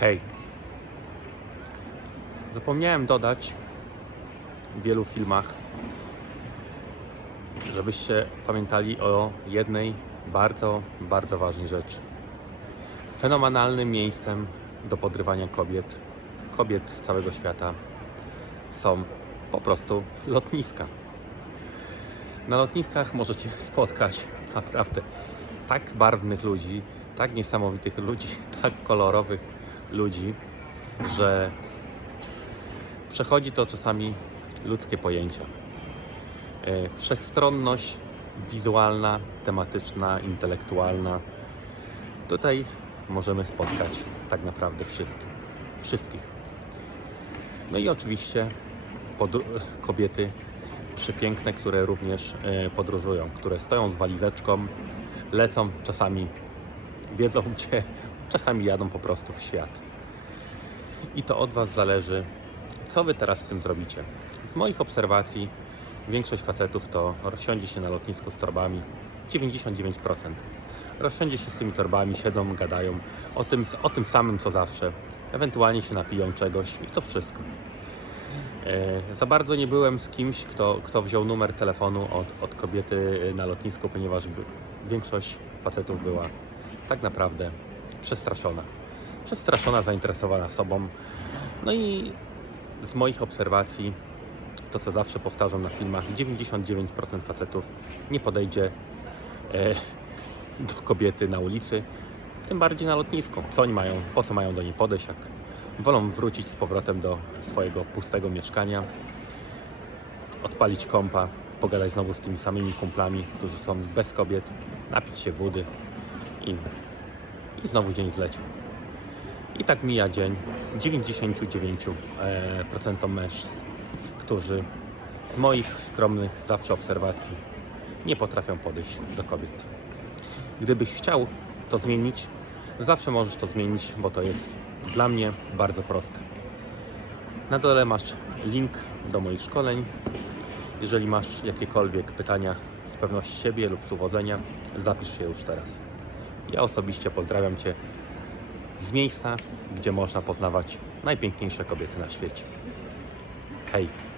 Hej. Zapomniałem dodać w wielu filmach, żebyście pamiętali o jednej bardzo, bardzo ważnej rzeczy. Fenomenalnym miejscem do podrywania kobiet, kobiet z całego świata są po prostu lotniska. Na lotniskach możecie spotkać naprawdę tak barwnych ludzi, tak niesamowitych ludzi, tak kolorowych ludzi, że przechodzi to czasami ludzkie pojęcia. E, Wszechstronność wizualna, tematyczna, intelektualna. Tutaj możemy spotkać tak naprawdę wszystkich. wszystkich. No i oczywiście kobiety przepiękne, które również e, podróżują, które stoją z walizeczką, lecą czasami, wiedzą gdzie, czasami jadą po prostu w świat. I to od Was zależy, co Wy teraz z tym zrobicie. Z moich obserwacji większość facetów to rozsiądzie się na lotnisku z torbami, 99%. Rozsiądzie się z tymi torbami, siedzą, gadają o tym, o tym samym co zawsze. Ewentualnie się napiją czegoś i to wszystko. E, Za bardzo nie byłem z kimś, kto, kto wziął numer telefonu od, od kobiety na lotnisku, ponieważ większość facetów była tak naprawdę przestraszona. Przestraszona, zainteresowana sobą. No i z moich obserwacji, to co zawsze powtarzam na filmach, 99% facetów nie podejdzie e, do kobiety na ulicy, tym bardziej na lotnisku. Co oni mają, po co mają do niej podejść, jak wolą wrócić z powrotem do swojego pustego mieszkania, odpalić kąpa, pogadać znowu z tymi samymi kumplami, którzy są bez kobiet, napić się wody i, i znowu dzień zleciał. I tak mija dzień 99% e, mężczyzn, którzy z moich skromnych zawsze obserwacji nie potrafią podejść do kobiet. Gdybyś chciał to zmienić, zawsze możesz to zmienić, bo to jest dla mnie bardzo proste. Na dole masz link do moich szkoleń. Jeżeli masz jakiekolwiek pytania z pewności siebie lub z uwodzenia, zapisz się już teraz. Ja osobiście pozdrawiam Cię z miejsca, gdzie można poznawać najpiękniejsze kobiety na świecie. Hej!